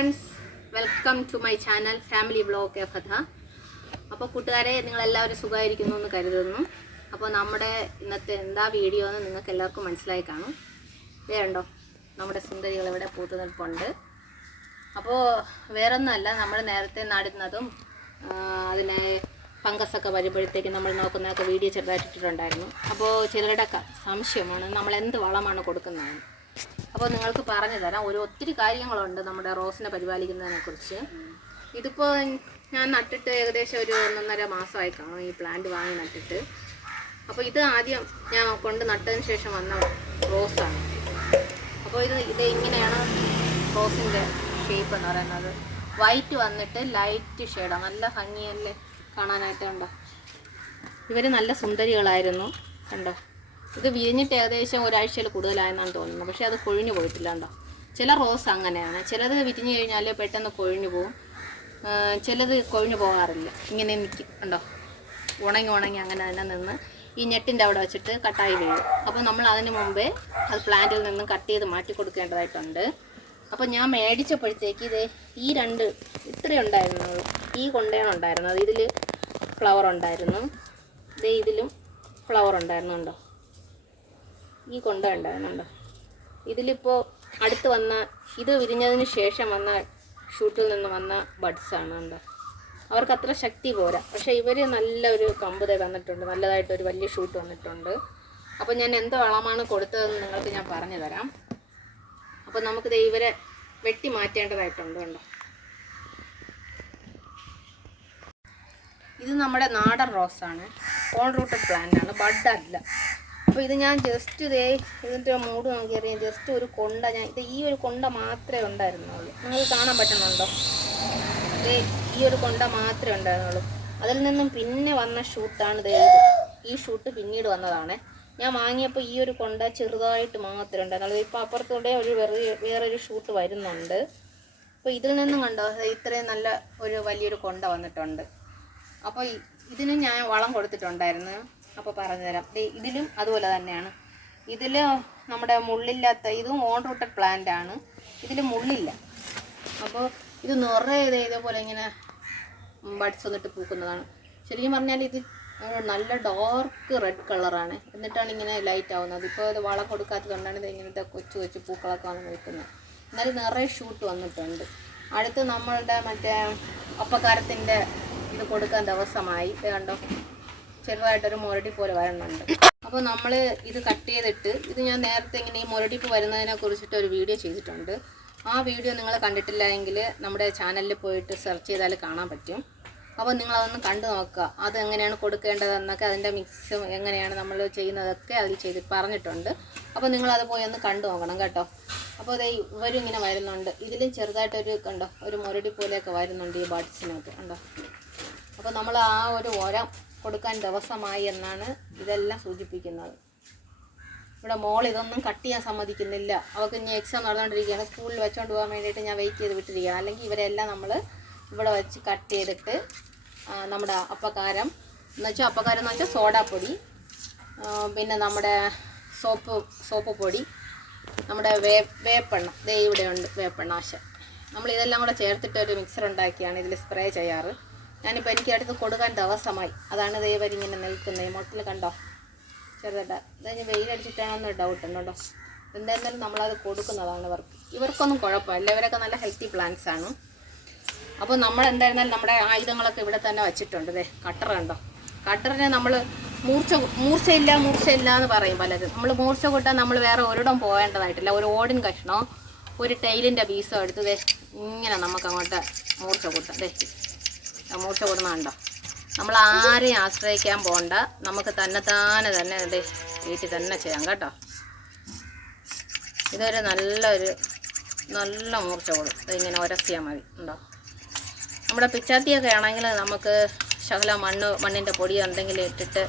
Friends, welcome to my channel family vlog കഥ. അപ്പോൾ കൂട്ടുകാരെ, നിങ്ങളെല്ലാവരും സുഖമായിരിക്കുന്നു എന്ന് കരുതുന്നു. അപ്പോൾ നമ്മുടെ ഇന്നത്തെ എന്താ വീഡിയോ എന്ന് നിങ്ങൾക്ക് എല്ലാവർക്കും മനസ്സിലായി കാണും. ഇതേ ഉണ്ടോ, നമ്മുടെ സുന്ദരികൾ ഇവിടെ പൂത്തു നിൽപ്പുണ്ട്. അപ്പോൾ വേറൊന്നുമല്ല, നമ്മൾ നേരത്തെ നടുന്നതും അതിനെ ഫംഗസൊക്കെ വരുമ്പോഴത്തേക്ക് നമ്മൾ നോക്കുന്നതൊക്കെ വീഡിയോ ചെറുതായിട്ടിട്ടുണ്ടായിരുന്നു. അപ്പോൾ ചിലരുടെ സംശയമാണ് നമ്മൾ എന്ത് വളമാണ് കൊടുക്കുന്നതെന്ന്. അപ്പോൾ നിങ്ങൾക്ക് പറഞ്ഞു തരാം. ഒത്തിരി കാര്യങ്ങളുണ്ട് നമ്മുടെ റോസിനെ പരിപാലിക്കുന്നതിനെക്കുറിച്ച്. ഇതിപ്പോൾ ഞാൻ നട്ടിട്ട് ഏകദേശം ഒരു 1.5 മാസമായി കാണും, ഈ പ്ലാന്റ് വാങ്ങി നട്ടിട്ട്. അപ്പോൾ ഇത് ആദ്യം ഞാൻ കൊണ്ട് നട്ടതിന് ശേഷം വന്ന റോസാണ്. അപ്പോൾ ഇത് ഇങ്ങനെയാണ് റോസിൻ്റെ ഷേപ്പ് എന്ന് പറയുന്നത്. വൈറ്റ് വന്നിട്ട് ലൈറ്റ് ഷെയ്ഡാണ്, നല്ല ഭംഗിയല്ലേ കാണാനായിട്ട്. കണ്ടോ, ഇവർ നല്ല സുന്ദരികളായിരുന്നു. കണ്ടോ, ഇത് വിരിഞ്ഞിട്ട് ഏകദേശം ഒരാഴ്ചയിൽ കൂടുതലായെന്നാണ് തോന്നുന്നത്. പക്ഷേ അത് കൊഴിഞ്ഞു പോയിട്ടില്ല. കണ്ടോ, ചില റോസ് അങ്ങനെയാണ്, ചിലത് വിരിഞ്ഞു കഴിഞ്ഞാൽ പെട്ടെന്ന് കൊഴിഞ്ഞു പോകും, ചിലത് കൊഴിഞ്ഞു പോകാറില്ല, ഇങ്ങനെ നിൽക്കും. കണ്ടോ, ഉണങ്ങി അങ്ങനെ തന്നെ നിന്ന് ഈ ഞെട്ടിൻ്റെ അവിടെ വെച്ചിട്ട് കട്ടായി വീഴും. അപ്പോൾ നമ്മൾ അതിന് മുമ്പേ അത് പ്ലാന്റിൽ നിന്നും കട്ട് ചെയ്ത് മാറ്റി കൊടുക്കേണ്ടതായിട്ടുണ്ട്. അപ്പോൾ ഞാൻ മേടിച്ചപ്പോഴത്തേക്ക് ഈ രണ്ട് ഇത്രയും ഉണ്ടായിരുന്നുള്ളൂ. ഈ കൊണ്ടയാണ് ഉണ്ടായിരുന്നത്. ഇതിൽ ഫ്ലവർ ഉണ്ടായിരുന്നു, ഇതിലും ഫ്ലവർ ഉണ്ടായിരുന്നു. കണ്ടോ, ഈ കൊണ്ട ഉണ്ടായിരുന്നുണ്ടോ. ഇതിലിപ്പോൾ അടുത്ത് വന്ന ഇത് വിരിഞ്ഞതിന് ശേഷം വന്ന ഷൂട്ടിൽ നിന്ന് വന്ന ബഡ്സാണ്. കണ്ടോ, അവർക്ക് അത്ര ശക്തി പോരാ. പക്ഷേ ഇവർ നല്ലൊരു കമ്പ് തന്നിട്ടുണ്ട്, നല്ലതായിട്ടൊരു വലിയ ഷൂട്ട് വന്നിട്ടുണ്ട്. അപ്പോൾ ഞാൻ എന്ത് വളമാണ് കൊടുത്തതെന്ന് നിങ്ങൾക്ക് ഞാൻ പറഞ്ഞു തരാം. അപ്പോൾ നമുക്ക് ഇവരെ വെട്ടി മാറ്റേണ്ടതായിട്ടുണ്ട്. കണ്ടോ, ഇത് നമ്മുടെ നാടൻ റോസാണ്, ഓൺ റൂട്ടഡ് പ്ലാന്റ് ആണ്, ബഡ് അല്ല. അപ്പോൾ ഇത് ഞാൻ ജസ്റ്റ് ഇതിൻ്റെ മൂട് നോക്കിയറിയാം, ജസ്റ്റ് ഒരു കൊണ്ട ഈ ഒരു കൊണ്ട മാത്രമേ ഉണ്ടായിരുന്നുള്ളൂ. നിങ്ങൾക്ക് കാണാൻ പറ്റുന്നുണ്ടോ? ഈ ഒരു കൊണ്ട മാത്രമേ ഉണ്ടായിരുന്നുള്ളൂ. അതിൽ നിന്നും പിന്നെ വന്ന ഷൂട്ടാണ് ഈ ഷൂട്ട് പിന്നീട് വന്നതാണ്. ഞാൻ വാങ്ങിയപ്പോൾ ഈ ഒരു കൊണ്ട ചെറുതായിട്ട് മാത്രമേ ഉണ്ടായിരുന്നുള്ളൂ. ഇപ്പോൾ അപ്പുറത്തൂടെ വേറൊരു ഷൂട്ട് വരുന്നുണ്ട്. അപ്പോൾ ഇതിൽ നിന്നും കണ്ടോ, ഇത്രയും നല്ല വലിയൊരു കൊണ്ട വന്നിട്ടുണ്ട്. അപ്പോൾ ഇതിന് ഞാൻ വളം കൊടുത്തിട്ടുണ്ടായിരുന്നു. അപ്പോൾ പറഞ്ഞുതരാം. ഇതിലും അതുപോലെ തന്നെയാണ്. ഇതിൽ നമ്മുടെ മുള്ളില്ലാത്ത, ഇതും ഓൺ റൂട്ടഡ് പ്ലാന്റ് ആണ്, ഇതിൽ മുള്ളില്ല. അപ്പോൾ ഇത് നിറയെ ഇതേപോലെ ഇങ്ങനെ ബഡ്സ് വന്നിട്ട് പൂക്കുന്നതാണ്. ശരിക്കും പറഞ്ഞാൽ ഇത് നല്ല ഡാർക്ക് റെഡ് കളറാണ്, എന്നിട്ടാണ് ഇങ്ങനെ ലൈറ്റ് ആവുന്നത്. ഇപ്പോൾ ഇത് വളം കൊടുക്കാത്തതുകൊണ്ടാണ് ഇത് ഇങ്ങനത്തെ കൊച്ചു പൂക്കളൊക്കെ വന്ന് നിൽക്കുന്നത്. എന്നാലും നിറയെ ഷൂട്ട് വന്നിട്ടുണ്ട്. അടുത്ത് നമ്മളുടെ മറ്റേ അപ്പക്കാരത്തിൻ്റെ ഇത് കൊടുക്കാൻ ദിവസമായി. കണ്ടോ, ചെറുതായിട്ടൊരു മുരടി പോലെ വരുന്നുണ്ട്. അപ്പോൾ നമ്മൾ ഇത് കട്ട് ചെയ്തിട്ട്, ഇത് ഞാൻ നേരത്തെ ഇങ്ങനെ ഈ മുരടിപ്പ് വരുന്നതിനെ കുറിച്ചിട്ട് ഒരു വീഡിയോ ചെയ്തിട്ടുണ്ട്. ആ വീഡിയോ നിങ്ങൾ കണ്ടിട്ടില്ല എങ്കിൽ നമ്മുടെ ചാനലിൽ പോയിട്ട് സെർച്ച് ചെയ്താൽ കാണാൻ പറ്റും. അപ്പോൾ നിങ്ങളതൊന്ന് കണ്ടു നോക്കുക, അത് എങ്ങനെയാണ് കൊടുക്കേണ്ടതെന്നൊക്കെ, അതിൻ്റെ മിക്സും എങ്ങനെയാണ് നമ്മൾ ചെയ്യുന്നതൊക്കെ അതിൽ ചെയ്ത് പറഞ്ഞിട്ടുണ്ട്. അപ്പോൾ നിങ്ങളത് പോയി ഒന്ന് കണ്ടു നോക്കണം കേട്ടോ. അപ്പോൾ ഇവരും ഇങ്ങനെ വരുന്നുണ്ട്. ഇതിലും ചെറുതായിട്ടൊരു കണ്ടോ, ഒരു മുരടി പോലെയൊക്കെ വരുന്നുണ്ട് ഈ ബഡ്സിനകത്ത്. കണ്ടോ, അപ്പോൾ നമ്മൾ ആ ഒരു ഓരം കൊടുക്കാൻ ദിവസമായി എന്നാണ് ഇതെല്ലാം സൂചിപ്പിക്കുന്നത്. ഇവിടെ മോൾ ഇതൊന്നും കട്ട് ചെയ്യാൻ സമ്മതിക്കുന്നില്ല. അവൾക്ക് ഇനി എക്സാം നടന്നുകൊണ്ടിരിക്കുകയാണ്, സ്കൂളിൽ വെച്ചുകൊണ്ട് പോകാൻ വേണ്ടിയിട്ട് ഞാൻ വെയിറ്റ് ചെയ്ത് വിട്ടിരിക്കുകയാണ്. അല്ലെങ്കിൽ ഇവരെല്ലാം നമ്മൾ ഇവിടെ വെച്ച് കട്ട് ചെയ്തിട്ട് നമ്മുടെ അപ്പക്കാരം എന്ന് വെച്ചാൽ സോഡാപ്പൊടി, പിന്നെ നമ്മുടെ സോപ്പ് പൊടി, നമ്മുടെ വേപ്പെണ്ണ, ഇവിടെയുണ്ട് വേപ്പെണ്ണാശ. നമ്മൾ ഇതെല്ലാം കൂടെ ചേർത്തിട്ട് ഒരു മിക്സർ ഉണ്ടാക്കിയാണ് ഇതിൽ സ്പ്രേ ചെയ്യാറ്. ഞാനിപ്പോൾ എനിക്ക് അടുത്ത് കൊടുക്കാൻ ദിവസമായി, അതാണ് ഇങ്ങനെ നിൽക്കുന്നത്. ഈ മുട്ടിൽ കണ്ടോ ചെറുതായിട്ട്. ഇതഞ്ഞ് വെയിലടിച്ചിട്ടാണെന്ന് ഡൗട്ട് ഉണ്ട് കേട്ടോ. എന്തായാലും നമ്മളത് കൊടുക്കുന്നതാണ് ഇവർക്കൊന്നും കുഴപ്പമില്ല, ഇവരൊക്കെ നല്ല ഹെൽത്തി പ്ലാന്റ്സ് ആണ്. അപ്പോൾ നമ്മൾ എന്തായിരുന്നാലും നമ്മുടെ ആയുധങ്ങളൊക്കെ ഇവിടെ തന്നെ വെച്ചിട്ടുണ്ട്. കട്ടർ കണ്ടോ, കട്ടറിനെ നമ്മൾ മൂർച്ചയില്ല എന്ന് പറയും പലരും. നമ്മൾ മൂർച്ച കൂട്ടാൻ നമ്മൾ വേറെ ഒരിടം പോകേണ്ടതായിട്ടില്ല. ഒരു ഓടിൻ കഷ്ണോ ഒരു ടൈലിൻ്റെ പീസോ എടുത്ത് ഇങ്ങനെ നമുക്ക് അങ്ങോട്ട് മൂർച്ച കൂട്ടാം. മൂർച്ച കൂടുന്നുണ്ടോ, നമ്മൾ ആരെയും ആശ്രയിക്കാൻ പോകണ്ട, നമുക്ക് തന്നെ വീട്ടിൽ തന്നെ ചെയ്യാം കേട്ടോ. ഇതൊരു നല്ല മൂർച്ച കൂടും. ഇതിങ്ങനെ ഉരസിയാൽ മതി. ഉണ്ടോ, നമ്മുടെ പിച്ചാത്തിയൊക്കെ ആണെങ്കിൽ നമുക്ക് ശകല മണ്ണിൻ്റെ പൊടി എന്തെങ്കിലും ഇട്ടിട്ട്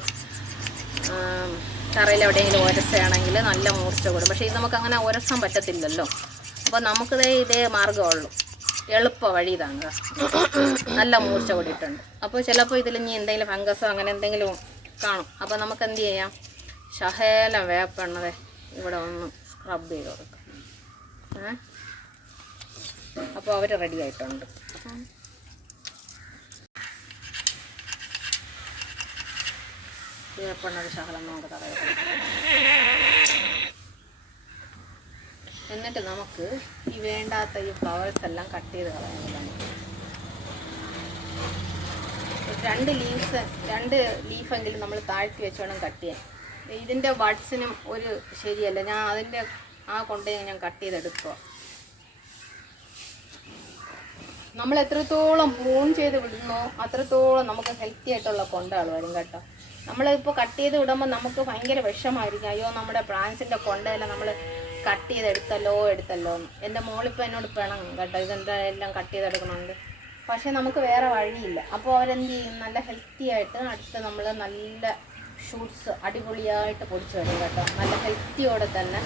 തറയിൽ എവിടെയെങ്കിലും ഉരസയാണെങ്കിൽ നല്ല മൂർച്ച കൂടും. പക്ഷേ ഇത് നമുക്ക് അങ്ങനെ ഉരസാൻ പറ്റത്തില്ലല്ലോ. അപ്പോൾ നമുക്കിതേ ഇതേ മാർഗ്ഗമുള്ളൂ, എളുപ്പ വഴി ഇതാണ്. നല്ല മൂർച്ച കൂടിയിട്ടുണ്ട്. അപ്പോൾ ചിലപ്പോൾ ഇതിൽ ഇനി എന്തെങ്കിലും ഫംഗസോ അങ്ങനെ എന്തെങ്കിലും കാണും. അപ്പോൾ നമുക്ക് എന്ത് ചെയ്യാം, ശകലം വേപ്പെണ്ണ ഇവിടെ ഒന്ന് സ്ക്രബ് ചെയ്ത് കൊടുക്കാം. അപ്പോൾ അവർ റെഡി ആയിട്ടുണ്ട്. ഈർപ്പണ്ണൊരു ശകലം നമുക്ക് തറയിൽ എന്നിട്ട് നമുക്ക് ഈ വേണ്ടാത്ത ഈ ഫ്ലവേഴ്സ് എല്ലാം കട്ട് ചെയ്ത് കളയാൻ. രണ്ട് ലീഫെങ്കിലും നമ്മൾ താഴ്ത്തി വെച്ചോണം കട്ട് ചെയ്യാൻ. ഇതിൻ്റെ ബഡ്സിനും ഒരു ശരിയല്ല, ഞാൻ അതിൻ്റെ ആ കൊണ്ടേ ഞാൻ കട്ട് ചെയ്തെടുക്കുക. നമ്മൾ എത്രത്തോളം പ്രൂൺ ചെയ്ത് വിടുന്നോ അത്രത്തോളം നമുക്ക് ഹെൽത്തി ആയിട്ടുള്ള കൊണ്ടകൾ വരും കേട്ടോ. നമ്മളിപ്പോൾ കട്ട് ചെയ്ത് വിടുമ്പോൾ നമുക്ക് ഭയങ്കര വിഷമായിരിക്കും, അയ്യോ നമ്മുടെ പ്ലാന്റ്സിൻ്റെ കൊണ്ടയെല്ലാം നമ്മൾ കട്ട് ചെയ്തെടുത്തല്ലോ എന്ന്. എൻ്റെ മോളിപ്പോൾ എന്നോട് പിണങ്ങും കേട്ടോ, ഇതെന്തായാലും കട്ട് ചെയ്തെടുക്കണമുണ്ട്. പക്ഷേ നമുക്ക് വേറെ വഴിയില്ല. അപ്പോൾ അവരെന്ത് ചെയ്യും, നല്ല ഹെൽത്തി ആയിട്ട് അടുത്ത് നമ്മൾ നല്ല ഷൂട്ട്സ് അടിപൊളിയായിട്ട് പൊടിച്ച് വരും കേട്ടോ. നല്ല ഹെൽത്തിയോടെ തന്നെ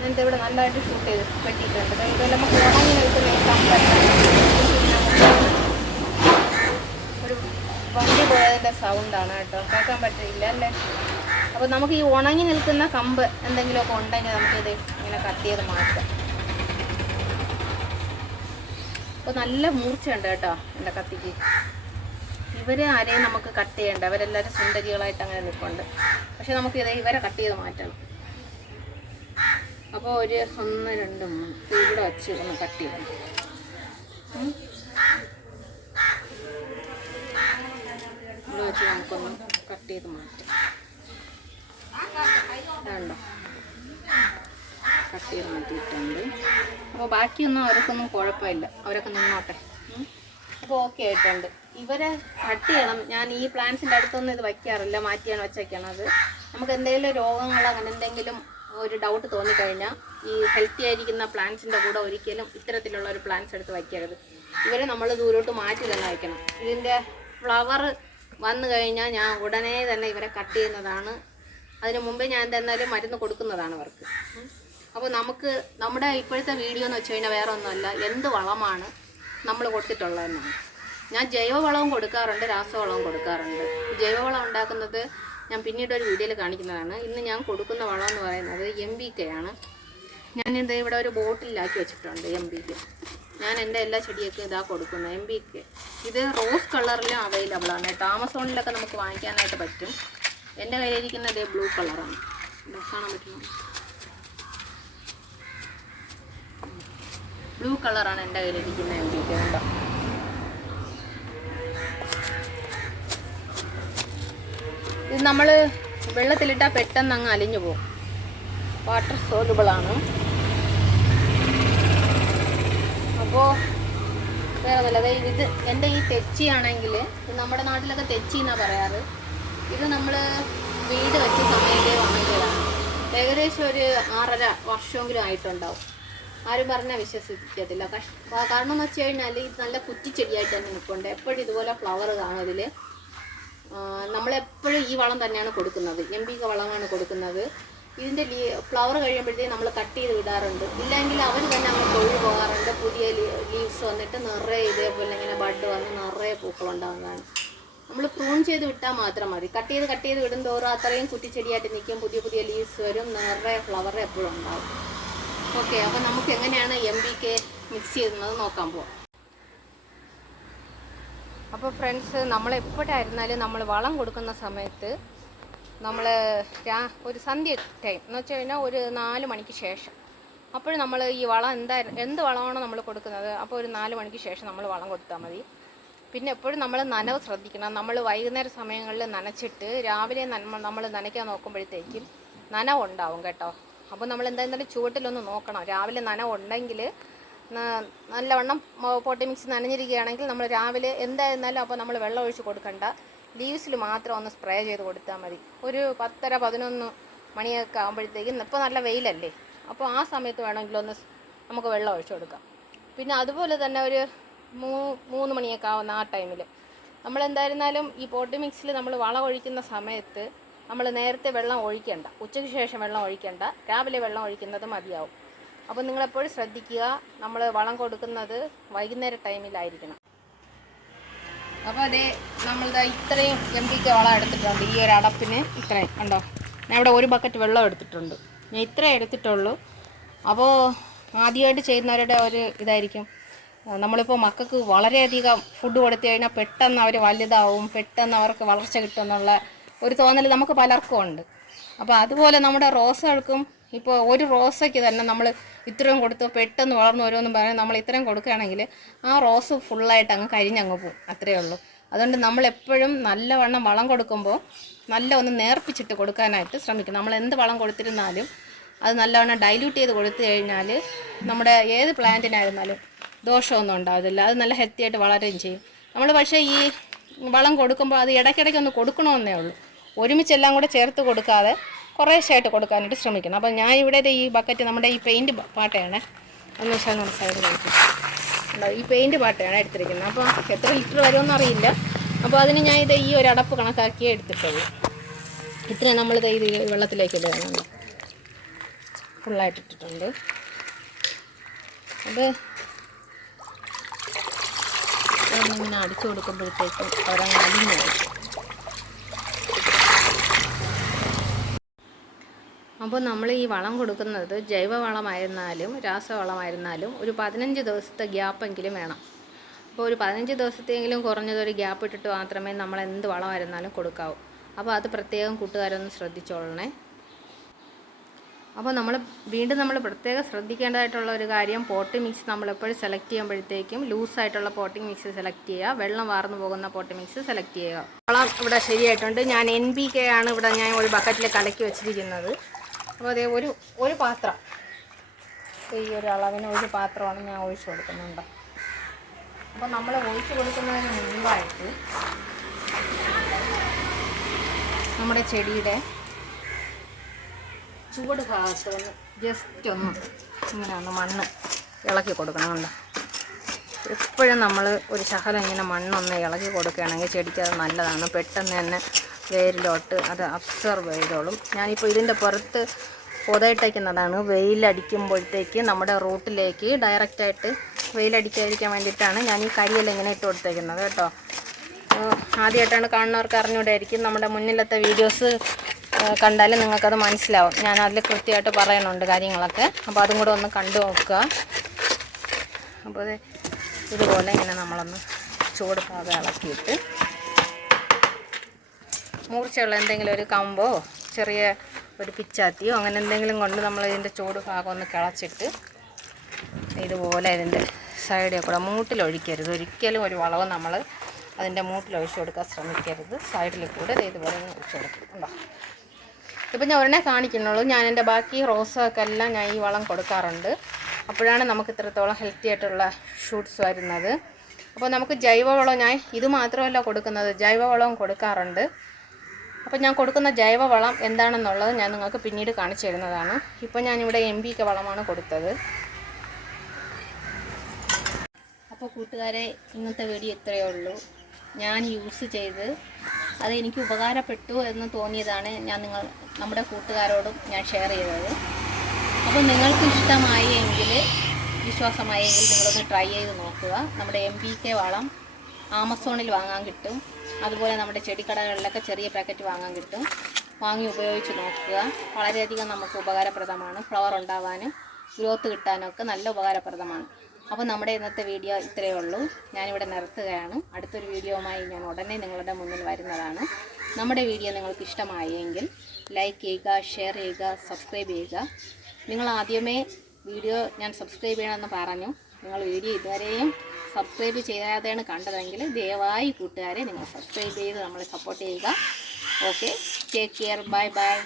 ഞാനിത് ഇവിടെ നല്ലതായിട്ട് ഷൂട്ട് ചെയ്ത് പെട്ടിട്ടുണ്ട്. ഇതെല്ലാം നമുക്ക് ഉണങ്ങി നിൽക്കുന്ന ഒരു വണ്ടി പോയതിൻ്റെ സൗണ്ടാണ് കേട്ടോ, കേൾക്കാൻ പറ്റില്ല അല്ലേ. അപ്പോൾ നമുക്ക് ഈ ഉണങ്ങി നിൽക്കുന്ന കമ്പ് എന്തെങ്കിലുമൊക്കെ ഉണ്ടെങ്കിൽ നമുക്കിത് ഇങ്ങനെ കട്ട് ചെയ്ത് മാറ്റാം. അപ്പോൾ നല്ല മൂർച്ചയുണ്ട് കേട്ടോ എൻ്റെ കത്തിക്ക്. ഇവരെ ആരെയും നമുക്ക് കട്ട് ചെയ്യണ്ട, അവരെല്ലാവരും സുന്ദരികളായിട്ട് അങ്ങനെ നിൽപ്പുണ്ട്. പക്ഷെ നമുക്ക് ഇവരെ കട്ട് ചെയ്ത് മാറ്റണം. അപ്പോൾ ഒരു 1 2 3 ഇവിടെ വെച്ച് ഒന്ന് കട്ട് ചെയ്യണം. ഇവിടെ വെച്ച് നമുക്കൊന്ന് കട്ട് ചെയ്ത് മാറ്റാം. വേണ്ട, കട്ട് ചെയ്ത് മാറ്റിയിട്ടുണ്ട്. അപ്പോൾ ബാക്കിയൊന്നും അവർക്കൊന്നും കുഴപ്പമില്ല, അവരൊക്കെ നിന്നോട്ടെ. അപ്പോൾ ഓക്കെ ആയിട്ടുണ്ട്. ഇവരെ കട്ട് ചെയ്യണം. ഞാൻ ഈ പ്ലാന്റ്സിൻ്റെ അടുത്തൊന്നും ഇത് വയ്ക്കാറില്ല, മാറ്റിയാണ് വെച്ചേക്കണത്. നമുക്ക് എന്തെങ്കിലും രോഗങ്ങൾ അങ്ങനെ എന്തെങ്കിലും ഒരു ഡൗട്ട് തോന്നിക്കഴിഞ്ഞാൽ ഈ ഹെൽത്തി ആയിരിക്കുന്ന പ്ലാന്റ്സിൻ്റെ കൂടെ ഒരിക്കലും ഇത്തരത്തിലുള്ള ഒരു പ്ലാന്റ്സ് എടുത്ത് വയ്ക്കരുത്. ഇവരെ നമ്മൾ ദൂരോട്ട് മാറ്റി തന്നെ വയ്ക്കണം. ഇതിൻ്റെ ഫ്ലവർ വന്നു കഴിഞ്ഞാൽ ഞാൻ ഉടനെ തന്നെ ഇവരെ കട്ട് ചെയ്യുന്നതാണ്. അതിന് മുമ്പേ ഞാൻ എന്തായാലും മരുന്ന് കൊടുക്കുന്നതാണ് അവർക്ക്. അപ്പോൾ നമുക്ക് നമ്മുടെ ഇപ്പോഴത്തെ വീഡിയോ എന്ന് വെച്ച് കഴിഞ്ഞാൽ വേറെ ഒന്നുമല്ല, എന്ത് വളമാണ് നമ്മൾ കൊടുത്തിട്ടുള്ളതെന്നാണ്. ഞാൻ ജൈവവളവും കൊടുക്കാറുണ്ട്, രാസവളവും കൊടുക്കാറുണ്ട്. ജൈവവളം ഉണ്ടാക്കുന്നത് ഞാൻ പിന്നീട് ഒരു വീഡിയോയിൽ കാണിക്കുന്നതാണ്. ഇന്ന് ഞാൻ കൊടുക്കുന്ന വളം എന്ന് പറയുന്നത് MBK ആണ്. ഞാനിത് ഇവിടെ ഒരു ബോട്ടിലാക്കി വെച്ചിട്ടുണ്ട് MBK. ഞാൻ എൻ്റെ എല്ലാ ചെടിയൊക്കെ ഇതാ കൊടുക്കുന്നത് MBK. ഇത് റോസ് കളറിലും അവൈലബിൾ ആണ് കേട്ടോ. ആമസോണിലൊക്കെ നമുക്ക് വാങ്ങിക്കാനായിട്ട് പറ്റും. എൻ്റെ കയ്യിലിരിക്കുന്നത് ബ്ലൂ കളറാണ്, കാണാൻ പറ്റുമോ? ബ്ലൂ കളറാണ് എൻ്റെ കയ്യിലിരിക്കുന്ന MBK. ഉണ്ടോ? ഇത് നമ്മൾ വെള്ളത്തിലിട്ടാൽ പെട്ടെന്ന് അങ്ങ് അലിഞ്ഞു പോകും. വാട്ടർ സോലുബിളാണ്. അപ്പോൾ വേറെ നല്ലത്. ഇത് എൻ്റെ ഈ തെച്ചിയാണെങ്കിൽ, നമ്മുടെ നാട്ടിലൊക്കെ തെച്ചി എന്നാണ് പറയാറ്. ഇത് നമ്മൾ വീട് വെച്ച സമയത്തേ വാങ്ങിയതാണ്. ഏകദേശം ഒരു 6.5 വർഷമെങ്കിലും ആയിട്ടുണ്ടാവും. ആരും പറഞ്ഞാൽ വിശ്വസിക്കത്തില്ല. കാരണം എന്ന് വെച്ച് കഴിഞ്ഞാൽ ഇത് നല്ല കുറ്റിച്ചെടിയായിട്ട് തന്നെ നിൽപ്പുണ്ട്. എപ്പോഴും ഇതുപോലെ ഫ്ലവർ കാണും ഇതിൽ. നമ്മളെപ്പോഴും ഈ വളം തന്നെയാണ് കൊടുക്കുന്നത്, MBK വളമാണ് കൊടുക്കുന്നത്. ഇതിൻ്റെ ഫ്ലവർ കഴിയുമ്പോഴത്തേക്കും നമ്മൾ കട്ട് ചെയ്ത് വിടാറുണ്ട്. ഇല്ലെങ്കിൽ അവർ തന്നെ അങ്ങ് കൊഴിഞ്ഞു പോകാറുണ്ട്. പുതിയ ലീവ്സ് വന്നിട്ട് നിറയെ ഇതേപോലെ ഇങ്ങനെ ബഡ് വന്ന് നിറയെ പൂക്കളുണ്ടാകുന്നതാണ്. നമ്മൾ പ്രൂൺ ചെയ്ത് വിട്ടാൽ മാത്രം മതി. കട്ട് ചെയ്ത് വിടും തോറും അത്രയും കുറ്റിച്ചെടിയായിട്ട് നിൽക്കും. പുതിയ ലീവ്സ് വരും, നിറയെ ഫ്ലവർ എപ്പോഴും ഉണ്ടാകും. ഓക്കെ, അപ്പോൾ നമുക്ക് എങ്ങനെയാണ് MBK മിക്സ് ചെയ്യുന്നത് നോക്കാൻ പോവാം. അപ്പോൾ ഫ്രണ്ട്സ്, നമ്മളെപ്പോഴായിരുന്നാലും നമ്മൾ വളം കൊടുക്കുന്ന സമയത്ത് നമ്മൾ ഒരു സന്ധ്യ ടൈം എന്ന് വെച്ച് കഴിഞ്ഞാൽ ഒരു 4 മണിക്ക് ശേഷം, അപ്പോൾ നമ്മൾ ഈ വളം എന്ത് വളമാണോ നമ്മൾ കൊടുക്കുന്നത്, അപ്പോൾ ഒരു 4 മണിക്ക് ശേഷം നമ്മൾ വളം കൊടുത്താൽ മതി. പിന്നെ എപ്പോഴും നമ്മൾ നനവ് ശ്രദ്ധിക്കണം. നമ്മൾ വൈകുന്നേര സമയങ്ങളിൽ നനച്ചിട്ട് രാവിലെ നമ്മൾ നനയ്ക്കാൻ നോക്കുമ്പോഴത്തേക്കും നനവുണ്ടാവും കേട്ടോ. അപ്പോൾ നമ്മൾ എന്തായാലും ചുവട്ടിലൊന്ന് നോക്കണം. രാവിലെ നനവുണ്ടെങ്കിൽ നല്ലവണ്ണം പോട്ടി മിക്സ് നനഞ്ഞിരിക്കുകയാണെങ്കിൽ നമ്മൾ രാവിലെ എന്തായിരുന്നാലും അപ്പോൾ നമ്മൾ വെള്ളം ഒഴിച്ച് കൊടുക്കണ്ട. ലീവ്സിൽ മാത്രം ഒന്ന് സ്പ്രേ ചെയ്ത് കൊടുത്താൽ മതി. ഒരു 10:30-11 മണിയൊക്കെ ആകുമ്പോഴത്തേക്കും, ഇപ്പോൾ നല്ല വെയിലല്ലേ, അപ്പോൾ ആ സമയത്ത് വേണമെങ്കിലൊന്ന് നമുക്ക് വെള്ളം ഒഴിച്ച് കൊടുക്കാം. പിന്നെ അതുപോലെ തന്നെ ഒരു 3 മണിയൊക്കെ ആവുന്ന ആ ടൈമിൽ നമ്മളെന്തായിരുന്നാലും ഈ പോട്ടി മിക്സിൽ നമ്മൾ വളം ഒഴിക്കുന്ന സമയത്ത് നമ്മൾ നേരത്തെ വെള്ളം ഒഴിക്കേണ്ട, ഉച്ചയ്ക്ക് ശേഷം വെള്ളം ഒഴിക്കേണ്ട, രാവിലെ വെള്ളം ഒഴിക്കുന്നത് മതിയാവും. അപ്പോൾ നിങ്ങളെപ്പോഴും ശ്രദ്ധിക്കുക, നമ്മൾ വളം കൊടുക്കുന്നത് വൈകുന്നേര ടൈമിലായിരിക്കണം. അപ്പോൾ അതേ നമ്മളിതാ ഇത്രയും MBK വളം എടുത്തിട്ടുണ്ട്. ഈ ഒരു അടപ്പിന് ഇത്രയും ഉണ്ടോ. ഞാൻ ഇവിടെ 1 ബക്കറ്റ് വെള്ളം എടുത്തിട്ടുണ്ട്. ഞാൻ ഇത്രയും എടുത്തിട്ടുള്ളൂ. അപ്പോൾ ആദ്യമായിട്ട് ചെയ്യുന്നവരുടെ ഒരു ഇതായിരിക്കും, നമ്മളിപ്പോൾ മക്കൾക്ക് വളരെയധികം ഫുഡ് കൊടുത്തു കഴിഞ്ഞാൽ പെട്ടെന്ന് അവർ വലുതാവും, പെട്ടെന്ന് അവർക്ക് വളർച്ച കിട്ടുമെന്നുള്ള ഒരു തോന്നൽ നമുക്ക് പലർക്കും ഉണ്ട്. അപ്പോൾ അതുപോലെ നമ്മുടെ റോസകൾക്കും ഇപ്പോൾ ഒരു റോസയ്ക്ക് തന്നെ നമ്മൾ ഇത്രയും കൊടുത്ത് പെട്ടെന്ന് വളർന്നു വരുമെന്ന് പറയാൻ നമ്മൾ ഇത്രയും കൊടുക്കുകയാണെങ്കിൽ ആ റോസ് ഫുള്ളായിട്ട് അങ്ങ് കരിഞ്ഞങ്ങ് പോകും, അത്രയേ ഉള്ളൂ. അതുകൊണ്ട് നമ്മളെപ്പോഴും നല്ലവണ്ണം വളം കൊടുക്കുമ്പോൾ നല്ല ഒന്ന് നേർപ്പിച്ചിട്ട് കൊടുക്കാനായിട്ട് ശ്രമിക്കണം. നമ്മൾ എന്ത് വളം കൊടുത്തിരുന്നാലും അത് നല്ലവണ്ണം ഡൈല്യൂട്ട് ചെയ്ത് കൊടുത്തു കഴിഞ്ഞാൽ നമ്മുടെ ഏത് പ്ലാന്റിനായിരുന്നാലും ദോഷമൊന്നും ഉണ്ടാവില്ല, അത് നല്ല ഹെൽത്തി ആയിട്ട് വളരുകയും ചെയ്യും. നമ്മൾ പക്ഷേ ഈ വളം കൊടുക്കുമ്പോൾ അത് ഇടയ്ക്കിടയ്ക്ക് ഒന്ന് കൊടുക്കണമെന്നേ ഉള്ളൂ, ഒരുമിച്ചെല്ലാം കൂടെ ചേർത്ത് കൊടുക്കാതെ കുറേശ്ശായിട്ട് കൊടുക്കാനായിട്ട് ശ്രമിക്കണം. അപ്പോൾ ഞാൻ ഇവിടെ ഈ ബക്കറ്റ് നമ്മുടെ ഈ പെയിൻറ്റ് പാട്ടയാണ് എന്ന് വെച്ചാൽ നമ്മുടെ സൈഡ് കഴിക്കും, ഈ പെയിൻറ്റ് പാട്ടയാണ് എടുത്തിരിക്കുന്നത്. അപ്പോൾ എത്ര ലിറ്റർ വരുമെന്ന് അറിയില്ല. അപ്പോൾ അതിന് ഞാൻ ഈ ഒരു അടപ്പ് കണക്കാക്കിയേ എടുത്തിട്ടുള്ളൂ. ഇത്രയും നമ്മളിത് ഇത് വെള്ളത്തിലേക്ക് ഇടുകയാണ്, ഫുള്ളായിട്ട് ഇട്ടിട്ടുണ്ട്. അത് ഇങ്ങനെ അടിച്ചു കൊടുക്കുമ്പോഴത്തേക്കും അവരങ്ങ് അലിഞ്ഞു വരും. അപ്പോൾ നമ്മൾ ഈ വളം കൊടുക്കുന്നത് ജൈവവളമായിരുന്നാലും രാസവളമായിരുന്നാലും ഒരു 15 ദിവസത്തെ ഗ്യാപ്പെങ്കിലും വേണം. അപ്പോൾ ഒരു 15 ദിവസത്തെങ്കിലും കുറഞ്ഞതൊരു ഗ്യാപ്പ് ഇട്ടിട്ട് മാത്രമേ നമ്മൾ എന്ത് വളമായിരുന്നാലും കൊടുക്കാവൂ. അപ്പോൾ അത് പ്രത്യേകം കൂട്ടുകാരൊന്ന് ശ്രദ്ധിച്ചോളണേ. അപ്പോൾ നമ്മൾ പ്രത്യേകം ശ്രദ്ധിക്കേണ്ടതായിട്ടുള്ള ഒരു കാര്യം, പോട്ടിംഗ് മിക്സ് നമ്മളെപ്പോഴും സെലക്ട് ചെയ്യുമ്പോഴത്തേക്കും ലൂസായിട്ടുള്ള പോട്ടിംഗ് മിക്സ് സെലക്ട് ചെയ്യുക, വെള്ളം വാർന്നു പോകുന്ന പോട്ടിംഗ് മിക്സ് സെലക്ട് ചെയ്യുക. വളം ഇവിടെ ശരിയായിട്ടുണ്ട്. ഞാൻ NPK ആണ് ഇവിടെ ഞാൻ ഒരു ബക്കറ്റിൽ കലക്കി വെച്ചിരിക്കുന്നത്. അപ്പോൾ അതേ ഒരു പാത്രം, ഈ ഒരു അളവിന് ഒരു പാത്രമാണ് ഞാൻ ഒഴിച്ചു കൊടുക്കുന്നുണ്ട്. അപ്പോൾ നമ്മൾ ഒഴിച്ചു കൊടുക്കുന്നതിന് മുൻപായിട്ട് നമ്മുടെ ചെടിയുടെ ചുവട് ഭാഗത്ത് ഒന്ന് ജസ്റ്റ് ഒന്ന് ഇങ്ങനെ ഒന്ന് മണ്ണ് ഇളക്കി കൊടുക്കണമുണ്ട്. എപ്പോഴും നമ്മൾ ഒരു ശകലം ഇങ്ങനെ മണ്ണൊന്ന് ഇളക്കി കൊടുക്കുകയാണെങ്കിൽ ചെടിക്ക് അത് നല്ലതാണ്, പെട്ടെന്ന് തന്നെ വേരിലോട്ട് അത് അബ്സർവ് ചെയ്തോളും. ഞാനിപ്പോൾ ഇതിൻ്റെ പുറത്ത് പൊതയിട്ടേക്കുന്നതാണ്, വെയിലടിക്കുമ്പോഴത്തേക്ക് നമ്മുടെ റൂട്ടിലേക്ക് ഡയറക്റ്റായിട്ട് വെയിലടിക്കാതിരിക്കാൻ വേണ്ടിയിട്ടാണ് ഞാൻ ഈ കരിയെല്ലാം ഇങ്ങനെ ഇട്ട് കൊടുത്തേക്കുന്നത് കേട്ടോ. ആദ്യമായിട്ടാണ് കാണുന്നവർക്ക് അറിഞ്ഞുകൂടായിരിക്കും, നമ്മുടെ മുന്നിലത്തെ വീഡിയോസ് കണ്ടാലും നിങ്ങൾക്കത് മനസ്സിലാവും. ഞാൻ അതിൽ കൃത്യമായിട്ട് പറയണുണ്ട് കാര്യങ്ങളൊക്കെ, അപ്പോൾ അതും കൂടെ ഒന്ന് കണ്ടു നോക്കുക. അപ്പോൾ ഇതുപോലെ ഇങ്ങനെ നമ്മളൊന്ന് ചൂട് ഭാഗം ഇളക്കിയിട്ട് മൂർച്ചയുള്ള എന്തെങ്കിലും ഒരു കമ്പോ ചെറിയ ഒരു പിച്ചാത്തിയോ അങ്ങനെ എന്തെങ്കിലും കൊണ്ട് നമ്മൾ ഇതിൻ്റെ ചൂട് ഭാഗം ഒന്ന് കിളച്ചിട്ട് ഇതുപോലെ ഇതിൻ്റെ സൈഡിൽ കൂടെ മൂട്ടിലൊഴിക്കരുത്. ഒരിക്കലും ഒരു വളവ് നമ്മൾ അതിൻ്റെ മൂട്ടിലൊഴിച്ച് കൊടുക്കാൻ ശ്രമിക്കരുത്. സൈഡിൽ കൂടെ ഇതുപോലെ ഒഴിച്ച് കൊടുക്കുന്നുണ്ടോ. ഇപ്പം ഞാൻ ഒരെണ്ണേ കാണിക്കുന്നുള്ളൂ. ഞാൻ എൻ്റെ ബാക്കി റോസൊക്കെ എല്ലാം ഞാൻ ഈ വളം കൊടുക്കാറുണ്ട്. അപ്പോഴാണ് നമുക്ക് ഇത്രത്തോളം ഹെൽത്തി ആയിട്ടുള്ള ഷൂട്ട്സ് വരുന്നത്. അപ്പോൾ നമുക്ക് ജൈവവളം ഞാൻ ഇത് മാത്രമല്ല കൊടുക്കുന്നത്, ജൈവവളവും കൊടുക്കാറുണ്ട്. അപ്പോൾ ഞാൻ കൊടുക്കുന്ന ജൈവവളം എന്താണെന്നുള്ളത് ഞാൻ നിങ്ങൾക്ക് പിന്നീട് കാണിച്ചു തരുന്നതാണ്. ഇപ്പോൾ ഞാനിവിടെ NPK വളമാണ് കൊടുത്തത്. അപ്പോൾ കൂട്ടുകാരെ, ഇന്നത്തെ വീഡിയോ ഇത്രയേ ഉള്ളൂ. ഞാൻ യൂസ് ചെയ്ത് അതെനിക്ക് ഉപകാരപ്പെട്ടു എന്ന് തോന്നിയതാണ് ഞാൻ നമ്മുടെ കൂട്ടുകാരോടും ഞാൻ ഷെയർ ചെയ്തത്. അപ്പോൾ നിങ്ങൾക്ക് ഇഷ്ടമായി എങ്കിൽ, വിശ്വാസമായെങ്കിൽ നിങ്ങളൊന്ന് ട്രൈ ചെയ്ത് നോക്കുക. നമ്മുടെ NPK വളം ആമസോണിൽ വാങ്ങാൻ കിട്ടും, അതുപോലെ നമ്മുടെ ചെടിക്കടകളിലൊക്കെ ചെറിയ പാക്കറ്റ് വാങ്ങാൻ കിട്ടും. വാങ്ങി ഉപയോഗിച്ച് നോക്കുക. വളരെയധികം നമുക്ക് ഉപകാരപ്രദമാണ്. ഫ്ലവർ ഉണ്ടാവാനും ഗ്രോത്ത് കിട്ടാനൊക്കെ നല്ല ഉപകാരപ്രദമാണ്. അപ്പോൾ നമ്മുടെ ഇന്നത്തെ വീഡിയോ ഇത്രയേ ഉള്ളൂ. ഞാനിവിടെ നിർത്തുകയാണ്. അടുത്തൊരു വീഡിയോയുമായി ഞാൻ ഉടനെ നിങ്ങളുടെ മുന്നിൽ വരുന്നതാണ്. നമ്മുടെ വീഡിയോ നിങ്ങൾക്ക് ഇഷ്ടമായെങ്കിൽ ലൈക്ക് ചെയ്യുക, ഷെയർ ചെയ്യുക, സബ്സ്ക്രൈബ് ചെയ്യുക. നിങ്ങൾ ആദ്യമേ വീഡിയോ ഞാൻ സബ്സ്ക്രൈബ് ചെയ്യണമെന്ന് പറഞ്ഞു. നിങ്ങൾ വീഡിയോ ഇതുവരെയും സബ്സ്ക്രൈബ് ചെയ്യാതെയാണ് കണ്ടതെങ്കിൽ ദയവായി കൂട്ടുകാരെ നിങ്ങൾ സബ്സ്ക്രൈബ് ചെയ്ത് നമ്മളെ സപ്പോർട്ട് ചെയ്യുക. Okay, take care, bye bye.